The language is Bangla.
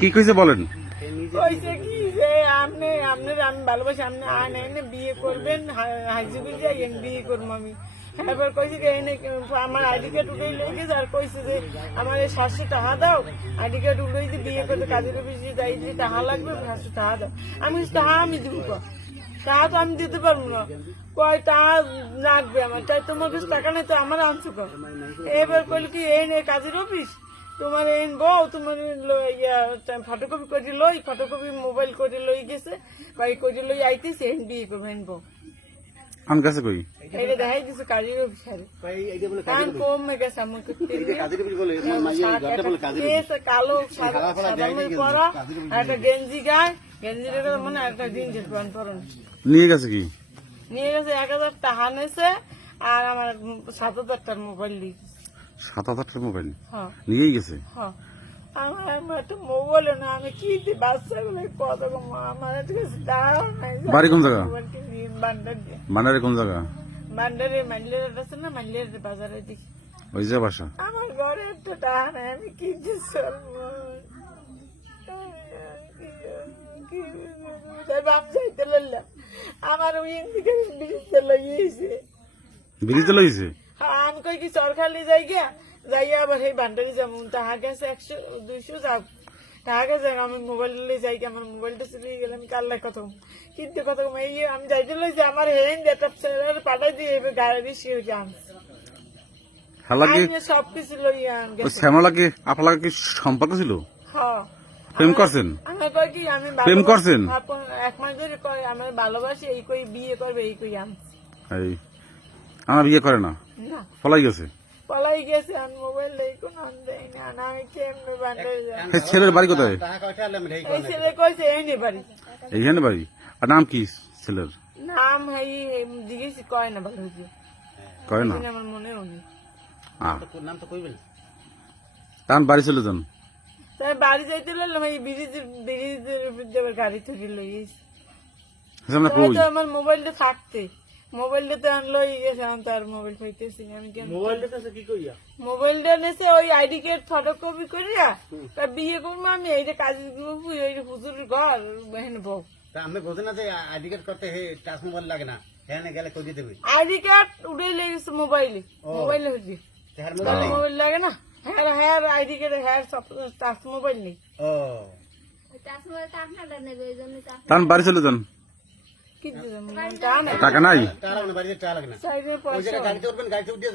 কি কইছে বলেন? কইছে কি যে আপনি আপনার আমি ভালোবাসি, আপনি আয় না এনে বিয়ে করবেন, হাইজুবিল যাই বিয়ে করবো আমি। এবার কইছে কি এনে আমার আইডি কার্ড উঠেই লই গেছে, আর কইছে যে আমার এই 700 টাকা দাও, আইডি কার্ড উঠেই যে বিয়ে করতে কাজের অফিসে যাই যে টাকা লাগবে 700 টাকা দাও। আমি টাকা আমি দিব, টাকা তো আমি দিতে পারবো না। কয় টাকা লাগবে আমার, তাই তোমার কাছে টাকা নেই তো আমার আনছো কর। এবার কইল কি এই নে কাজের অফিস, তোমার এন বউ তোমার ফটোকপি করে লই, ফটোকপি মোবাইল করে লই গেছে, বাই করে লই আইতেছে এন বিয়ে করবো এন বউ। আম কাছে কই এটা দেখাই দিছে কাজের অফিসারে, কারণ কমে গেছে আমাকে কালো সাদা পরা, একটা গেঞ্জি গায়ে, গেঞ্জিটা মানে একটা জিন্সের প্যান্ট পরানো। নিয়ে গেছে কি? নিয়ে গেছে 1000 টাকা নেছে, আর আমার 7000 টাকার মোবাইল দিয়ে গেছে। 7000 টাকার মোবাইল হ্যাঁ নিয়েই গেছে? হ্যাঁ। আমার একটা মোবাইল না, আমি কি বাচ্চাগুলো কত আমার কাছে টাকাও নাই। বাড়ি কোন জায়গা? বান্ডার দিয়ে, বান্ডারে কোন জায়গা? বান্ডারে মাইলের আছে না, মাইলের বাজারে দিকে ওই যে বাসা। আমার ঘরে একটা টাকা নাই, আমি কি যে চলবো। বাপ যাইতে লাগলাম, আমার ওই দিকে ব্রিজতে লাগিয়েছে। ব্রিজে লইছে? হ্যাঁ, আমি কই কি সরকারি যাই গিয়া যাইয়া আবার সেই ভান্ডারি যেমন টাকা গেছে 100-200 যাক টাকা গেছে, আমি মোবাইল যাই গিয়ে আমার মোবাইলটা চলে গেলে আমি কাল্লাই কত কিন্তু কত এই আমি যাইতে লইছি আমার হেন যেটা পাঠাই দিয়ে এবার গাড়ি শিয়ে যান সবকিছু লইয়া শ্যামলাকে আপনার কি সম্পর্ক ছিল? হ্যাঁ প্রেম করছেন? আমার কয় কি আমি প্রেম করছেন? 1 মাস ধরে কয় আমার ভালোবাসি, এই কই বিয়ে করবে এই কই আনছি। এই আমার বিয়ে করে না, না পলাই গেছে। পলাই গেছে, আর মোবাইল দেই কোন আন দেই না, না আমি কেমনে বান্ডারে যাব। এই ছেলের বাড়ি কোথায়? এই ছেলে কইছে এই নে বাড়ি, এইখানে বাড়ি। আর নাম কি ছেলের? নাম এই জিজ্ঞেস কয় না ভালো হইছে, কয় না? আমার মনেও নেই। নাম তো কইবেন। তার বাড়ি চলে যান। তাই বাড়ি যাইতে লাগলাম, এই ব্রিজের গাড়ি থেকে লই গেছি। আমার মোবাইলটা থাকতে, মোবাইলটা তো আনলো গেছে, আমি তো আর মোবাইল পাইতেছি না। আমি কেন মোবাইলটা নেছে ওই আইডি কার্ড ফটোকপি করিয়া তা বিয়ে করবো আমি, এই যে কাজের গ্রুপ এই যে হুজুরের ঘর হেন বউ। আমি বোঝে না যে আইডি কার্ড করতে টাচ মোবাইল লাগে না, হ্যাঁ গেলে কই দিতে হবে। আইডি কার্ড উঠে লেগেছে মোবাইলে, মোবাইলে হচ্ছে মোবাইল লাগে না। হ্যাঁ হ্যাঁ আইডি কার্ড হ্যাঁ সব টাচ মোবাইল নেই। ও তার বাড়ি চলে যান। কিন্তু টাকা নাই? টাকা বাড়িতে টাকা লাগে না, সাইডে ওই জায়গায় গাড়িতে উঠবেন, গাড়িতে উঠে